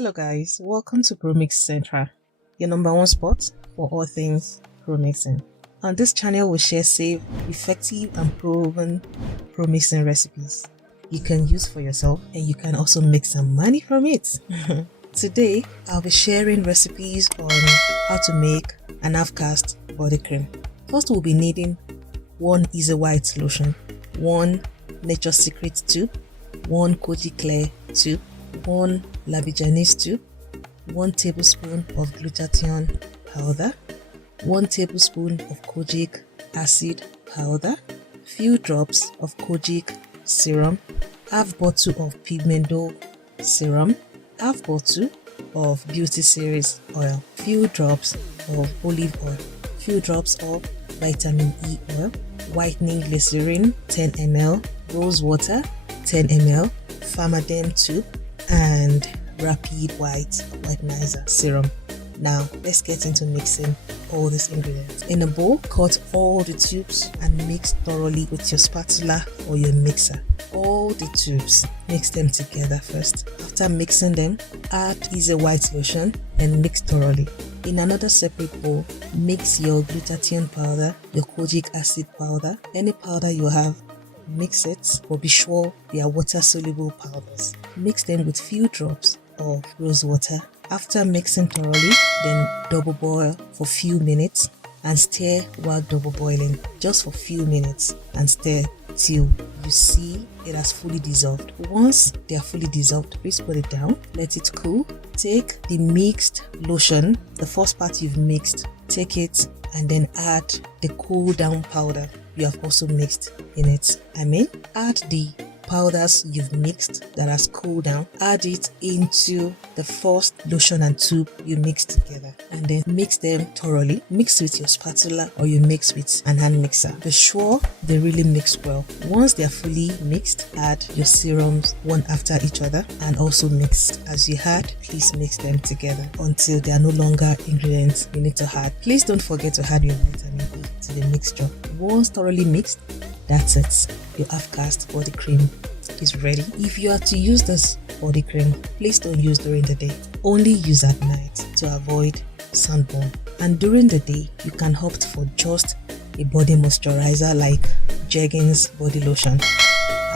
Hello guys, welcome to Promix Central, your number one spot for all things promixing. On this channel we share safe, effective and proven promixing recipes you can use for yourself, and you can also make some money from it. Today I'll be sharing recipes on how to make an half-caste body cream. First we'll be needing 1 Easy White lotion, 1 Nature's Secret tube, 1 Koji Clear tube, 1 Labijanis tube, 1 tablespoon of glutathione powder, 1 tablespoon of kojic acid powder, few drops of kojic serum, half bottle of pigmento serum, half bottle of beauty series oil, few drops of olive oil, few drops of vitamin E oil, whitening glycerin 10 ml, rose water 10 ml, Pharmaderm tube, and rapid whitenizer serum. Now let's get into mixing all these ingredients. In a bowl, cut all the tubes and mix thoroughly with your spatula or your mixer. All the tubes, mix them together first. After mixing them, add Easy White lotion and mix thoroughly. In another separate bowl, mix your glutathione powder, your kojic acid powder, any powder you have. Mix it, but be sure they are water-soluble powders. Mix them with few drops of rose water. After mixing thoroughly, then double boil for few minutes and stir while double boiling, just for few minutes, and stir till you see it has fully dissolved. Once they are fully dissolved, please put it down, let it cool. Take the mixed lotion, the first part you've mixed, take it and then add the cool down powder you have also mixed in it. Add the powders you've mixed that has cooled down, add it into the first lotion and tube you mixed together, and then mix them thoroughly. Mix with your spatula or you mix with an hand mixer. Be sure they really mix well. Once they are fully mixed, add your serums one after each other and also mix. As you add, please mix them together until they are no longer ingredients you need to add. Please don't forget to add your vitamin E to the mixture. Once thoroughly mixed, that's it. Your half-caste body cream is ready. If you are to use this body cream, please don't use during the day. Only use at night to avoid sunburn. And during the day, you can opt for just a body moisturizer like Jergens body lotion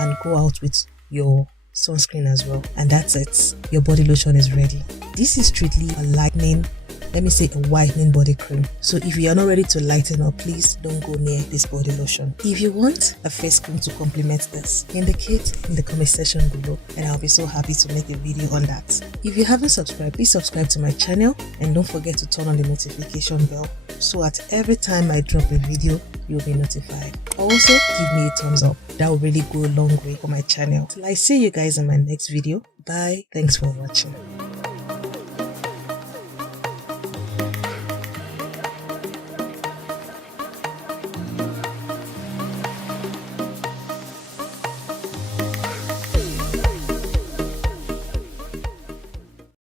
and go out with your sunscreen as well. And that's it. Your body lotion is ready. This is strictly a lightening, let me say a whitening body cream. So if you are not ready to lighten up, please don't go near this body lotion. If you want a face cream to complement this, indicate in the comment section below and I'll be so happy to make a video on that. If you haven't subscribed, please subscribe to my channel and don't forget to turn on the notification bell so at every time I drop a video, you'll be notified. Also, give me a thumbs up. That will really go a long way for my channel. Till I see you guys in my next video. Bye. Thanks for watching.